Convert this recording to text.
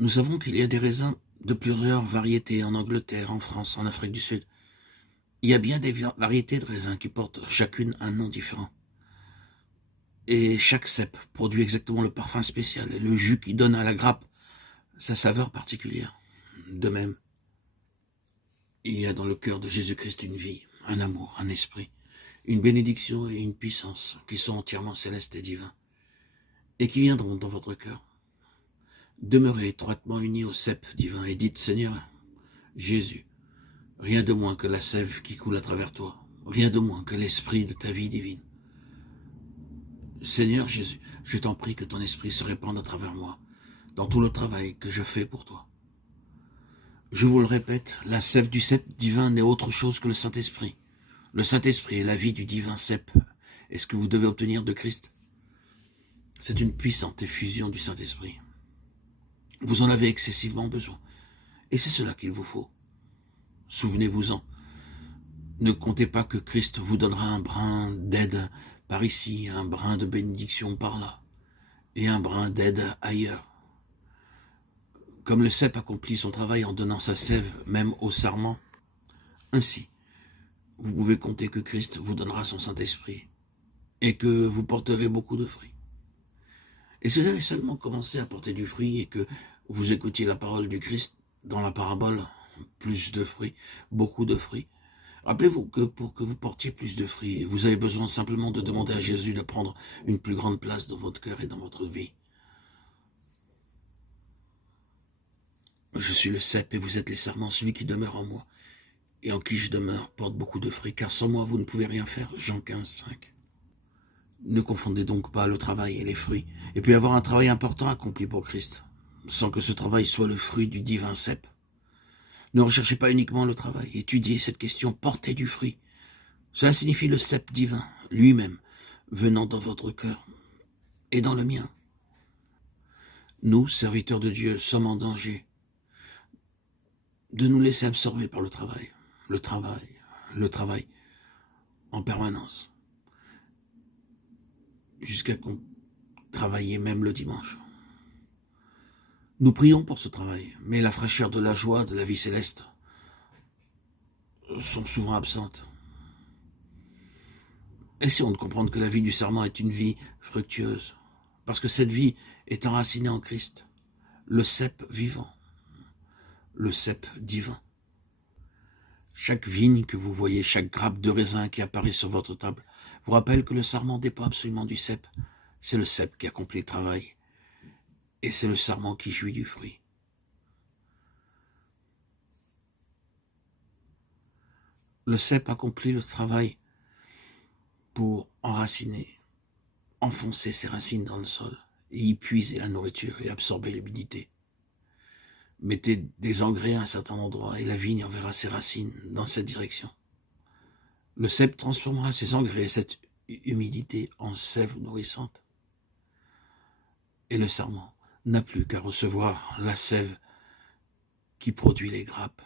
Nous savons qu'il y a des raisins de plusieurs variétés en Angleterre, en France, en Afrique du Sud. Il y a bien des variétés de raisins qui portent chacune un nom différent. Et chaque cep produit exactement le parfum spécial et le jus qui donne à la grappe sa saveur particulière. De même, il y a dans le cœur de Jésus-Christ une vie, un amour, un esprit, une bénédiction et une puissance qui sont entièrement célestes et divins, et qui viendront dans votre cœur. Demeurez étroitement unis au cep divin et dites, Seigneur, Jésus, rien de moins que la sève qui coule à travers toi, rien de moins que l'esprit de ta vie divine. Seigneur Jésus, je t'en prie que ton esprit se répande à travers moi, dans tout le travail que je fais pour toi. Je vous le répète, la sève du cep divin n'est autre chose que le Saint-Esprit. Le Saint-Esprit est la vie du divin cep. Et ce que vous devez obtenir de Christ, c'est une puissante effusion du Saint-Esprit. Vous en avez excessivement besoin. Et c'est cela qu'il vous faut. Souvenez-vous-en. Ne comptez pas que Christ vous donnera un brin d'aide par ici, un brin de bénédiction par là, et un brin d'aide ailleurs. Comme le cep accomplit son travail en donnant sa sève même au sarment, ainsi, vous pouvez compter que Christ vous donnera son Saint-Esprit et que vous porterez beaucoup de fruits. Et si vous avez seulement commencé à porter du fruit et que vous écoutiez la parole du Christ dans la parabole, plus de fruits, beaucoup de fruits, rappelez-vous que pour que vous portiez plus de fruits, vous avez besoin simplement de demander à Jésus de prendre une plus grande place dans votre cœur et dans votre vie. Je suis le cep et vous êtes les sarments, celui qui demeure en moi et en qui je demeure porte beaucoup de fruits, car sans moi vous ne pouvez rien faire. Jean 15, 5. Ne confondez donc pas le travail et les fruits. Et puis avoir un travail important accompli pour Christ, sans que ce travail soit le fruit du divin cep. Ne recherchez pas uniquement le travail, étudiez cette question, portez du fruit. Cela signifie le cep divin, lui-même, venant dans votre cœur et dans le mien. Nous, serviteurs de Dieu, sommes en danger de nous laisser absorber par le travail, en permanence, jusqu'à qu'on travaille même le dimanche. Nous prions pour ce travail, mais la fraîcheur de la joie, de la vie céleste, sont souvent absentes. Essayons de comprendre que la vie du serment est une vie fructueuse, parce que cette vie est enracinée en Christ, le cep vivant, le cep divin. Chaque vigne que vous voyez, chaque grappe de raisin qui apparaît sur votre table, vous rappelle que le sarment dépend absolument du cep. C'est le cep qui accomplit le travail, et c'est le sarment qui jouit du fruit. Le cep accomplit le travail pour enraciner, enfoncer ses racines dans le sol, et y puiser la nourriture et absorber l'humidité. Mettez des engrais à un certain endroit et la vigne enverra ses racines dans cette direction. Le cep transformera ses engrais et cette humidité en sève nourrissante. Et le sarment n'a plus qu'à recevoir la sève qui produit les grappes.